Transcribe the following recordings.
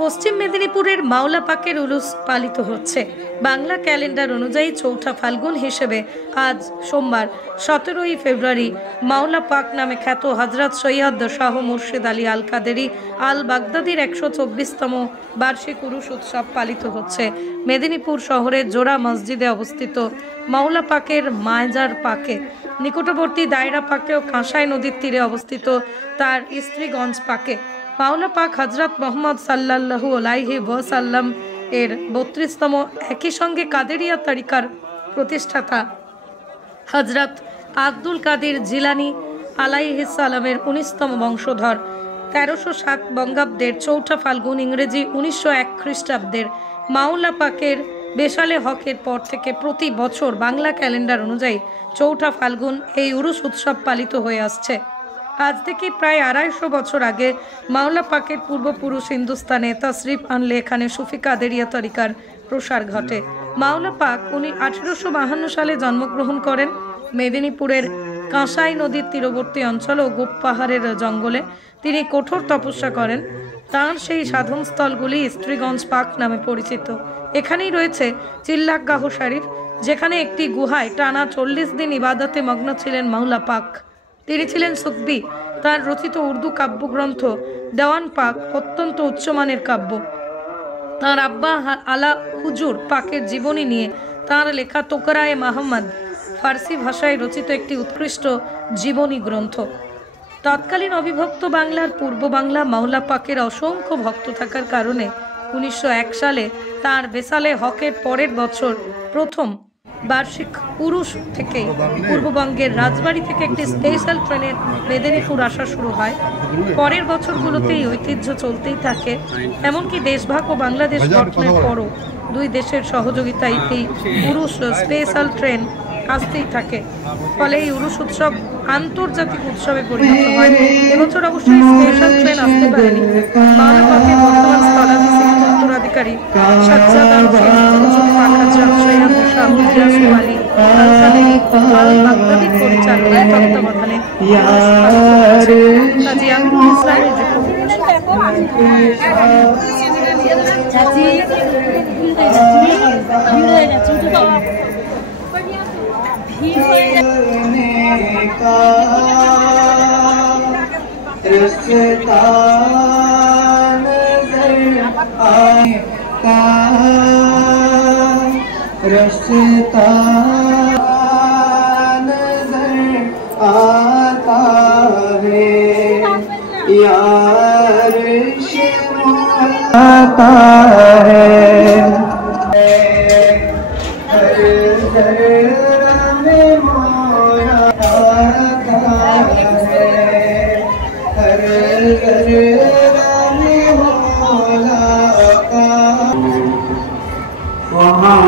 পশ্চিম মেদিনীপুরের মাওলা পাকের উরুস পালিত হচ্ছে। বাংলা ক্যালেন্ডার অনুযায়ী চৌঠা ফাল্গুন হিসেবে আজ সোমবার 17ই ফেব্রুয়ারি মাওলা পাক নামে খ্যাত হজরত সৈয়দ শাহ মুর্শিদ আলী আল কাদেরি আল বাগদাদির 124তম বার্ষিক উরুস উৎসব পালিত হচ্ছে। মেদিনীপুর শহরের জোড়া মসজিদে অবস্থিত মাওলা পাকের মায়জার পাকে, নিকটবর্তী দায়রা পাকে ও কাঁসাই নদীর তীরে অবস্থিত তার স্ত্রীগঞ্জ পাকে মাওলা পাক হজরত মোহাম্মদ সাল্লাল্লাহু আলাইহি ওয়াসাল্লাম এর 32তম, একই সঙ্গে কাদেরিয়া তরিকার প্রতিষ্ঠাতা হজরত আব্দুল কাদির জিলানি আলাইহিস সালামের 19তম বংশধর। 1307 বঙ্গাব্দের চৌঠা ফাল্গুন, ইংরেজি 1901 খ্রিস্টাব্দের মাওলা পাকের বেশালে হকের পর থেকে প্রতি বছর বাংলা ক্যালেন্ডার অনুযায়ী চৌঠা ফাল্গুন এই উরুস উৎসব পালিত হয়ে আসছে। আজ থেকে প্রায় 250 বছর আগে মাওলা পাকের পূর্বপুরুষ হিন্দুস্তানে তশরিফ আনলে এখানে সুফি কাদেরিয়া তরিকার প্রসার ঘটে। মাওলা পাক 1852 সালে জন্মগ্রহণ করেন। মেদিনীপুরের কাঁসাই নদীর তীরবর্তী অঞ্চল ও গোপ পাহাড়ের জঙ্গলে তিনি কঠোর তপস্যা করেন। তাঁর সেই সাধনস্থলগুলি স্ত্রীগঞ্জ পাক নামে পরিচিত। এখানেই রয়েছে চিল্লাগাহ শরীফ, যেখানে একটি গুহায় টানা 40 দিন ইবাদতে মগ্ন ছিলেন মাওলা পাক। তিনি ছিলেন সুফি। তার রচিত উর্দু কাব্যগ্রন্থ দেওয়ান পাক অত্যন্ত উচ্চমানের কাব্য। তাঁর আব্বা আলা হুজুর পাকের জীবনী নিয়ে তাঁর লেখা তোকরায়ে মাহমদ ফার্সি ভাষায় রচিত একটি উৎকৃষ্ট জীবনী গ্রন্থ। তৎকালীন অবিভক্ত বাংলার পূর্ব বাংলা মাওলা পাকের অসংখ্য ভক্ত থাকার কারণে 1901 সালে তাঁর বেসালে হকের পরের বছর প্রথম বার্ষিক উরুস থেকে পূর্ববঙ্গের রাজবাড়ি থেকে একটি স্পেশাল ট্রেনের মেদিনীপুর আসা শুরু হয়। পরের বছরগুলোতে এই ঐতিহ্য চলতেই থাকে। এমনকি দেশভাগ ও বাংলাদেশ গঠনের পরও দুই দেশের সহযোগিতায় এই উরুস স্পেশাল ট্রেন আসতেই থাকে। ফলে এই উরুস উৎসব আন্তর্জাতিক উৎসবে পরিণত হয়। এবছর অবশ্যই স্পেশাল ট্রেন আসতে পারেনি। মাওলা পাকের বর্তমান স্থলাভিষিক্ত উত্তরাধিকারী সাজ্জাদা হুজুর পাক হযরত সৈয়দ শাহ মুর্শিদ আলী আল কাদেরি আল বাগদাদির পরিচালনায় তত্ত্বাবধানে কাজী আমিনুল ইসলামের रस्ता नजर आता है यार आता है हर जरा में मोरा आता है हर जरा में मोला का वहाँ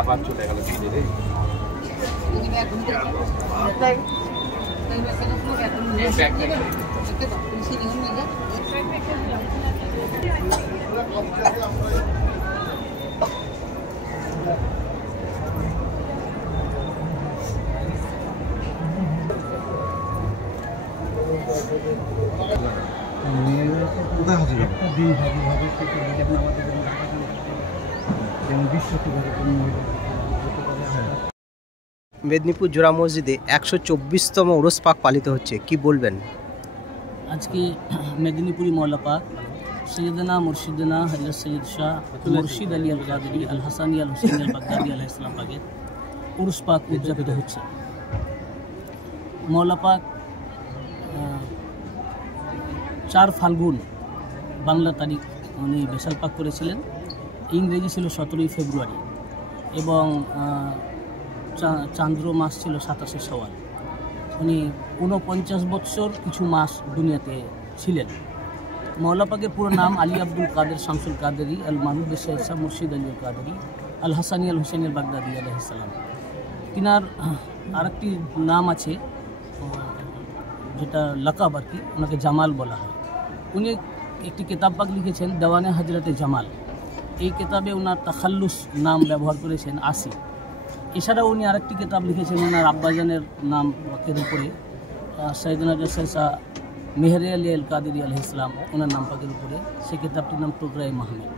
আবার চলে গেল মেদিনীপুর জোড়া মসজিদে 124তম উরুস পাক পালিত হচ্ছে, কি বলবেন? আজকে মেদিনীপুরি মৌলা পাক সৈয়দনা মুর্শিদনা হযরত সৈয়দ শাহ মুর্শিদ আলী আল কাদেরি আল হাসানি আল হুসাইনি আল বাগদাদি আলাইহিস সালাম পাকের উরুস পাক উদযাপিত হচ্ছে। মৌলা পাক 4 ফাল্গুন বাংলা তারিখ উনি বেশাল পাক করেছিলেন ইংরেজি ছিল 17ই ফেব্রুয়ারি এবং চান্দ্র মাস ছিল 27শে শাওয়াল। উনি 49 বছর কিছু মাস দুনিয়াতে ছিলেন। মৌলা পাকের পুরো নাম আলী আব্দুল কাদের শামসুল কাদেরি আল মারুফ শেখ শাহ মুর্শিদ আলী কাদেরি আল হাসানি আল হুসেন আল বাগদাদি আলাইহিস সালাম। তিনার আরেকটি নাম আছে যেটা লাকাব আর কি, ওনাকে জামাল বলা হয়। উনি একটি কিতাব পাক লিখেছেন দেওয়ানে হজরতে জামাল। এই কিতাবে ওনার তাখাল্লুস নাম ব্যবহার করেছেন আসি। এছাড়াও উনি আরেকটি কিতাব লিখেছেন ওনার আব্বাজানের নাম পাকের উপরে, সৈয়দনা জসা মেহরে আলী আল কাদেরি আলাইহিস সালাম ওনার নাম পাকের উপরে। সেই কিতাবটির নাম টুকরায়ে মাহমুদ।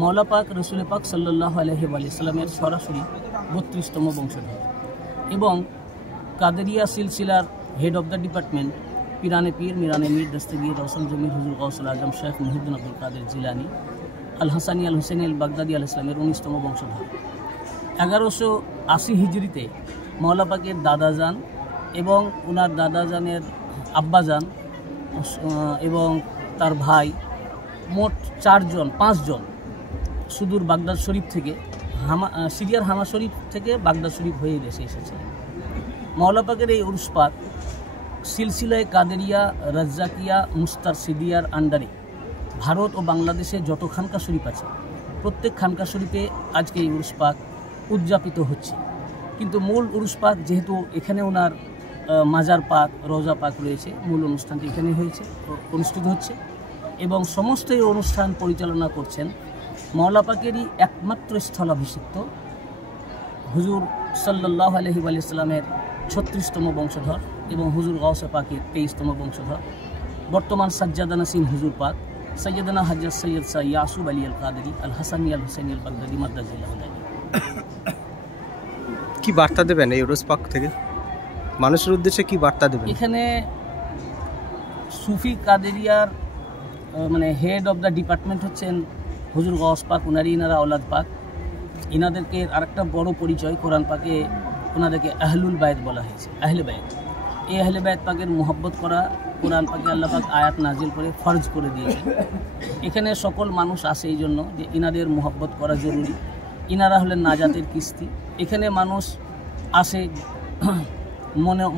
মৌলা পাক রসুল পাক সাল্লাল্লাহু আলাইহি ওয়াসাল্লামের সরাসরি 32তম বংশধর এবং কাদেরিয়া সিলসিলার হেড অফ দ্য ডিপার্টমেন্ট পিরানে পীর মিরানে মীর দস্তগীর রওশন জমির হুজুর গৌসুল আজম শেখ মুহিউদ্দিন আব্দুল কাদের জিলানি আল হাসানি আল হুসেন আল বাগদাদি আলাইহিস সালামের 19তম বংশধর। 1180 হিজরিতে মৌলা পাকের দাদাজান এবং ওনার দাদাজানের আব্বাজান এবং তার ভাই মোট 5জন সুদূর বাগদাদ শরীফ থেকে সিরিয়ার হামা শরীফ থেকে বাগদাদ শরীফ হয়ে দেশে এসেছিলেন। মৌলা পাকের এই উরুস পাক সিলসিলায় কাদেরিয়া রাজ্জাকিয়া মুস্তারশিদিয়ার আন্ডারে ভারত ও বাংলাদেশে যত খানকা শরীফ আছে প্রত্যেক খানকা শরীফে আজকে এই উরুস পাক উদযাপিত হচ্ছে। কিন্তু মূল উরুস পাক যেহেতু এখানে ওনার মাজার পাক রওজা পাক রয়েছে, মূল অনুষ্ঠানটি এখানে অনুষ্ঠিত হচ্ছে এবং সমস্ত এই অনুষ্ঠান পরিচালনা করছেন মৌলা পাকেরই একমাত্র স্থলাভিষিক্ত হুজুর সাল্লাল্লাহু আলাইহি ওয়াসাল্লামের 36তম বংশধর এবং হুজুর গাউসে পাকের 23তম বংশধর বর্তমান সাজ্জাদা নাসিম হুজুর পাক সৈয়দনা হযরত সৈয়দ শাহ ইয়াসুব আলী আল কাদেরি আল হাসানি আল হুসেনি আল বাগদাদি মাদ্দাজিল্লাহু আলাইহি। কি বার্তা দেবেন এই উরুস পাক থেকে মানুষের উদ্দেশ্যে? কি বার্তা দেবেন? এখানে সুফি কাদেরিয়ার মানে হেড অফ দ্য ডিপার্টমেন্ট হচ্ছেন হুজুর গাউস পাক, ইনারা আওলাদ পাক। ইনাদেরকে আরেকটা বড় পরিচয়, কোরআন পাকে ওনাদেরকে আহলুল বায়ত বলা হয়েছে, আহলে বায়ত। এই আহলে বায়ত পাকের মুহাব্বত করা কোরআন পাকে আল্লাহ পাক আয়াত নাজিল করে ফরজ করে দিয়েছে। এখানে সকল মানুষ আসে এই জন্য যে ইনাদের মুহাব্বত করা জরুরি। ইনারা হলেন নাজাতের কিস্তি। এখানে মানুষ আসে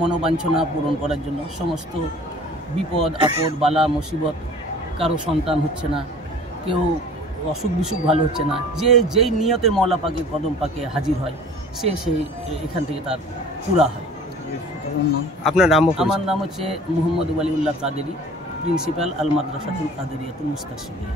মনোবাঞ্ছনা পূরণ করার জন্য। সমস্ত বিপদ আপদ বালা মুসিবত, কারো সন্তান হচ্ছে না, কেউ অসুখ বিসুখ ভালো হচ্ছে না, যেই নিয়তে মৌলা পাকে কদম পাকে হাজির হয় সেই এখান থেকে তার পুরা হয়। আপনার নাম? আমার নাম হচ্ছে মুহাম্মদ ওয়ালিউল্লাহ কাদেরি, প্রিন্সিপাল আল মাদ্রাসাতুল কাদেরিয়াতুল মুস্তারশিদিয়া।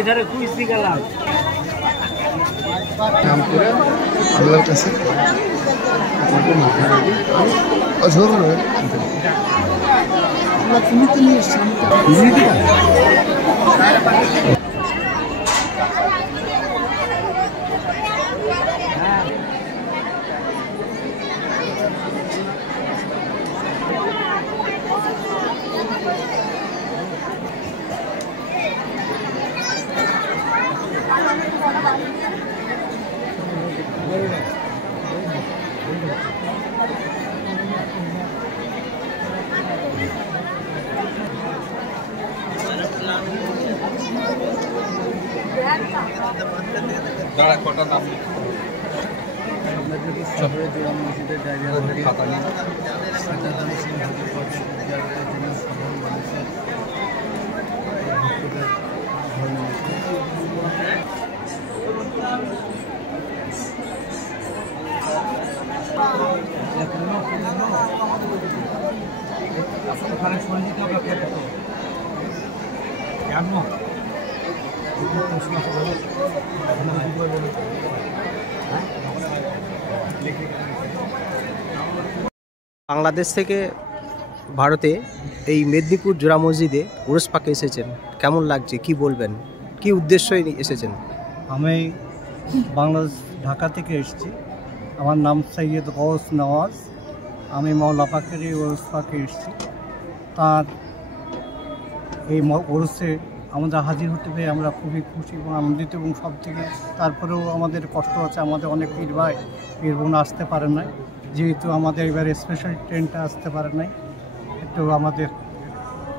ইধারে কুইসি গেলাম নাম করে আল্লাহর কাছে আপনাকে মাফ করে দিই। অঝর নয় আল্লাহ তুমি তো নিয়ে শান্ত দাঁড়া কটা নাম ওখানে সঞ্জিত কেন বাংলাদেশ থেকে ভারতে এই মেদিনীপুর জোড়া মসজিদে উরুস পাকে এসেছেন, কেমন লাগছে, কি বলবেন, কি উদ্দেশ্যে এসেছেন? আমি বাংলাদেশ ঢাকা থেকে এসেছি। আমার নাম সৈয়দ গৌস নওয়াজ। আমি মাওলা পাকের এই উরুস পাকে এসেছি। তার এই উরুসে আমাদের হাজির হতে পেরে আমরা খুবই খুশি এবং আনন্দিত, এবং সব থেকে তারপরেও আমাদের কষ্ট আছে, আমাদের অনেক পীর ভাই পীর বোন আসতে পারে নাই, যেহেতু আমাদের এবার স্পেশাল ট্রেনটা আসতে পারে নাই। একটু আমাদের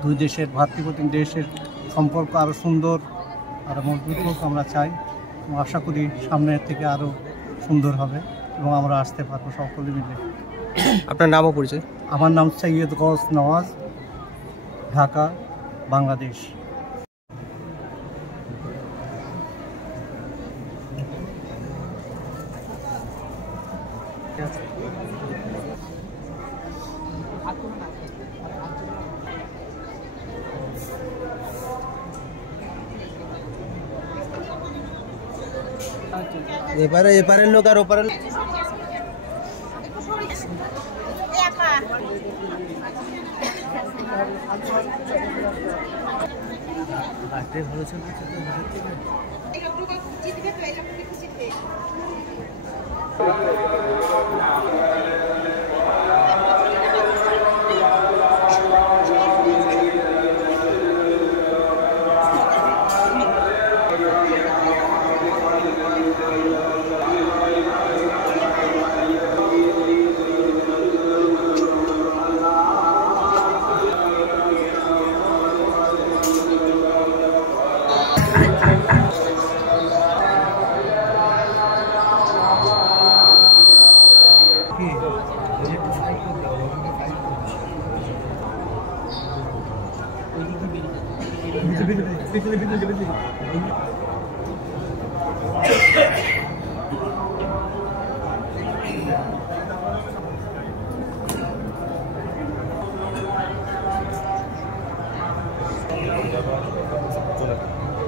দুই দেশের ভাতৃপ্রতিম দেশের সম্পর্ক আরও সুন্দর আরও মজবুত হোক আমরা চাই, এবং আশা করি সামনের থেকে আরও সুন্দর হবে এবং আমরা আসতে পারবো সকলে মিলে। আপনার নামও পরিচয়? আমার নাম সৈয়দ গৌস নওয়াজ, ঢাকা, বাংলাদেশ। এপারের লোক আর ওপারের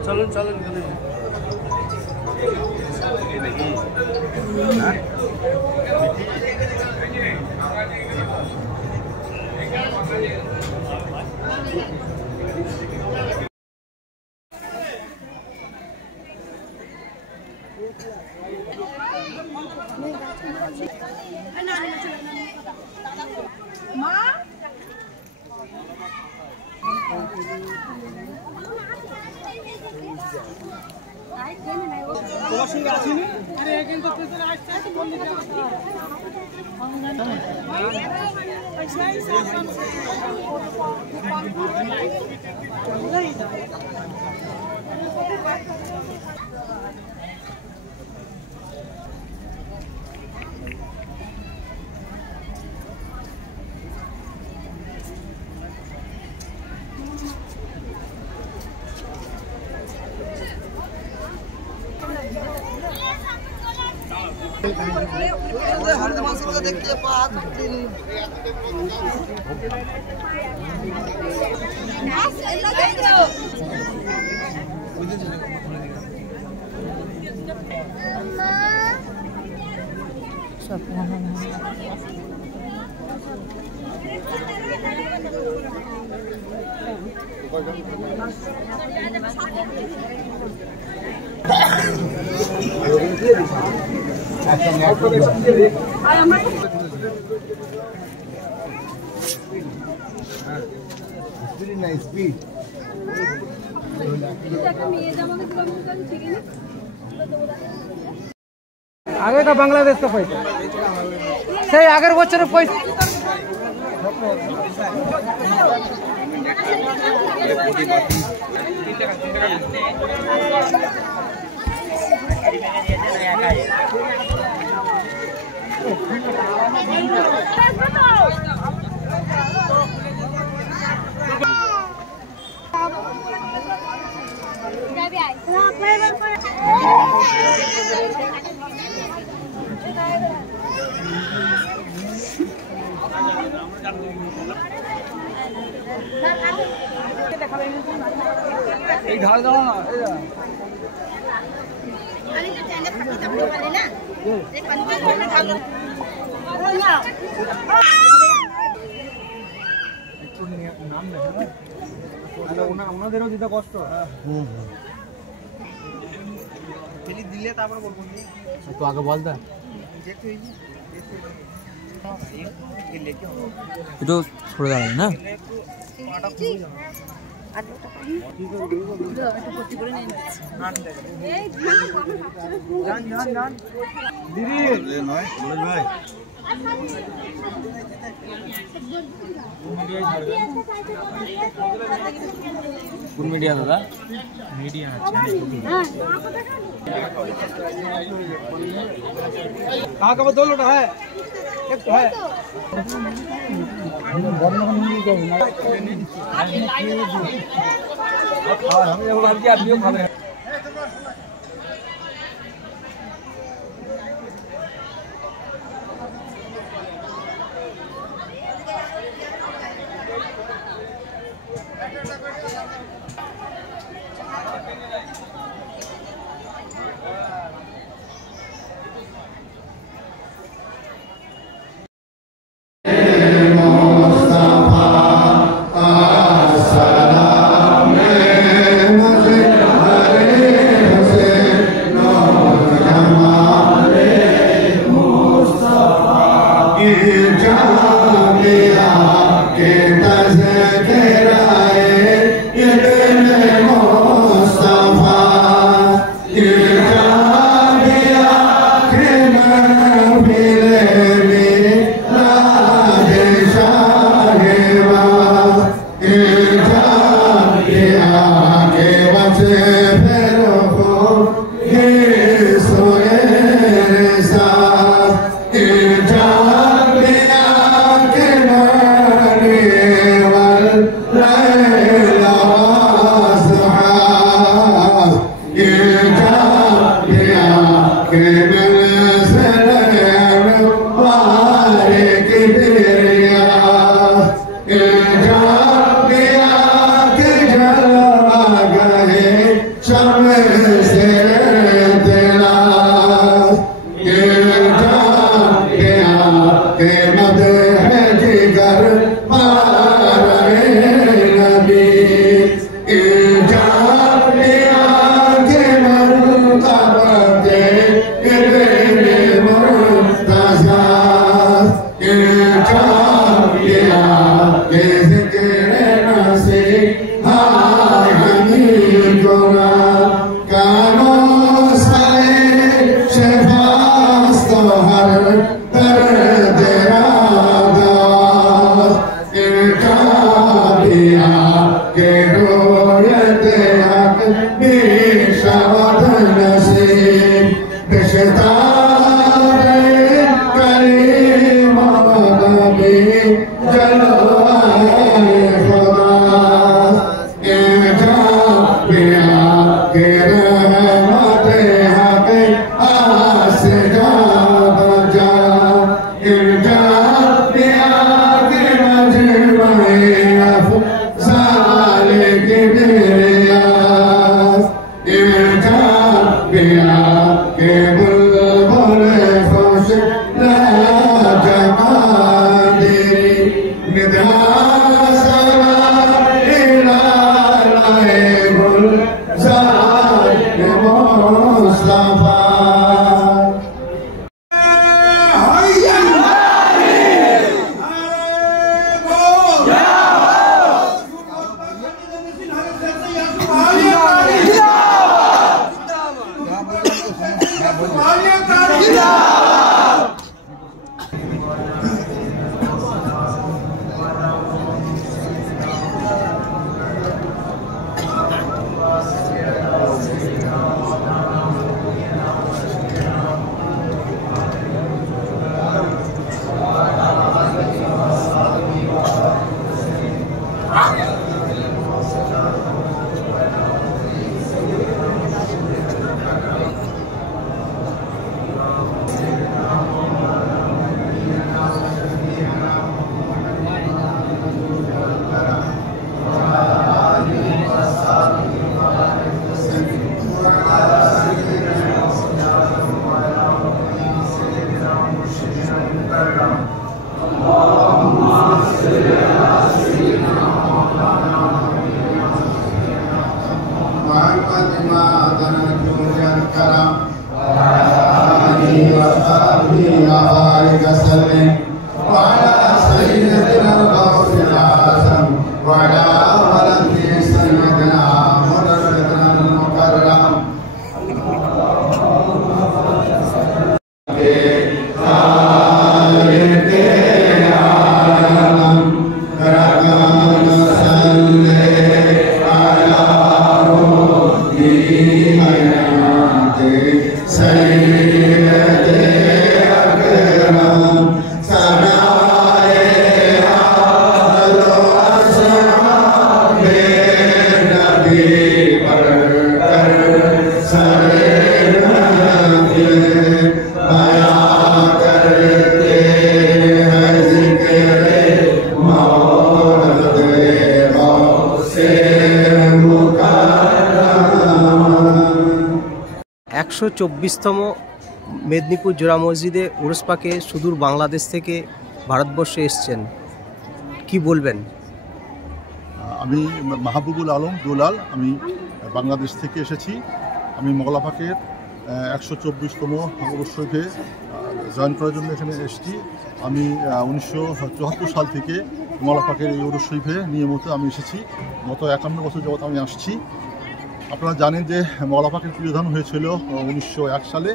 চলুন চলুন তোমার সঙ্গে আসিনি আরে কিন্তু তুই তো আসছিস তো বললি না দেখতে পাঁচ आगे का बांग्लादेश का पैसा सही आगे बच्चे पैसा এই ঢাল দাও না ওনাদেরও দিতে কষ্ট দিলে তারপর বলবো তো আগে বলতে একটু ছড়ে দাঁড়াবে না কোন মিডিয়া দাদা মিডিয়া আছে कहाँ का बदल उठा है एक तो है और हम ये बात क्या आदमी खा रहे हैं 124তম মেদিনীপুর জোড়া মসজিদে উরুস পাকে সুদূর বাংলাদেশ থেকে ভারতবর্ষে এসছেন, কি বলবেন? আমি মাহবুবুল আলম দুলাল, আমি বাংলাদেশ থেকে এসেছি। আমি মওলা পাকের 124তম উরুস শরীফে জয়েন করার জন্য এখানে এসেছি। আমি 1974 সাল থেকে মওলা পাকের এই উরুস শরীফে নিয়মিত আমি এসেছি। গত 51 বছর যাবত আমি আসছি। আপনারা জানেন যে মওলা পাকের তিরোধান হয়েছিল 1901 সালে।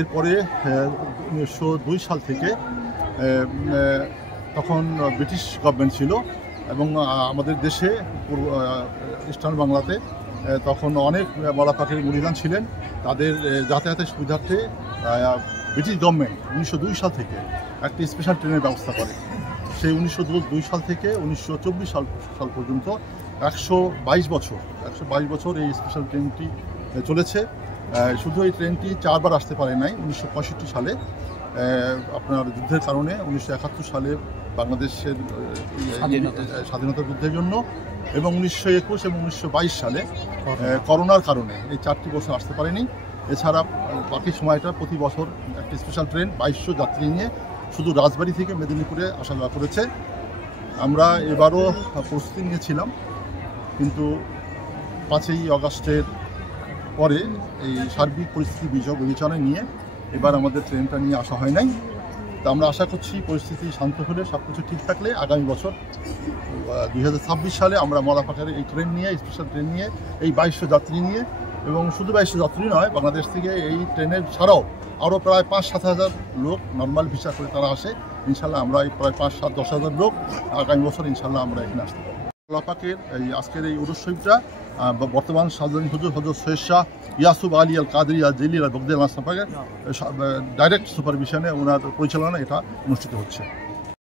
এরপরে 1902 সাল থেকে তখন ব্রিটিশ গভর্নমেন্ট ছিল এবং আমাদের দেশে ইস্টার্ন বাংলাতে তখন অনেক মওলা পাকের মুরিদান ছিলেন। তাদের যাতায়াতের সুবিধার্থে ব্রিটিশ গভর্নমেন্ট 1902 সাল থেকে একটি স্পেশাল ট্রেনের ব্যবস্থা করে। সেই 1902 সাল থেকে 1924 সাল পর্যন্ত 122 বছর এই স্পেশাল ট্রেনটি চলেছে। শুধু এই ট্রেনটি 4 বার আসতে পারে নাই। 1965 সালে আপনার যুদ্ধের কারণে, 1971 সালে বাংলাদেশের স্বাধীনতা যুদ্ধের জন্য, এবং 1921 এবং 1922 সালে করোনার কারণে এই 4টি বছর আসতে পারেনি। এছাড়া বাকি সময়টা প্রতি বছর একটি স্পেশাল ট্রেন 2200 যাত্রী নিয়ে শুধু রাজবাড়ী থেকে মেদিনীপুরে আসা যাওয়া করেছে। আমরা এবারও প্রস্তুতি নিয়েছিলাম, কিন্তু 5ই আগস্টের পরে এই সার্বিক পরিস্থিতি বিবেচনায় নিয়ে এবার আমাদের ট্রেনটা নিয়ে আসা হয় নাই। তো আমরা আশা করছি পরিস্থিতি শান্ত হলে, সব কিছু ঠিক থাকলে আগামী বছর 2026 সালে আমরা মওলা পাকের এই ট্রেন নিয়ে, স্পেশাল ট্রেন নিয়ে, এই 2200 যাত্রী নিয়ে, এবং শুধু 2200 যাত্রী নয়, বাংলাদেশ থেকে এই ট্রেনের ছাড়াও আরও প্রায় 5-7 হাজার লোক নর্মাল ভিসা করে তারা আসে। ইনশাল্লাহ আমরা এই প্রায় 5-7-10 হাজার লোক আগামী বছর ইনশাল্লাহ আমরা এখানে আসতে পারবো। মওলা পাকের এই আজকের এই উরুস শরীফটা বর্তমান সাধারণ হুজুর হযরত সৈয়দ শাহ ইয়াসুফ আলী আল কাদরি আল জিলি আল বগদাদি আল পাকের ডাইরেক্ট সুপারভিশনে, ওনার পরিচালনায় এটা অনুষ্ঠিত হচ্ছে।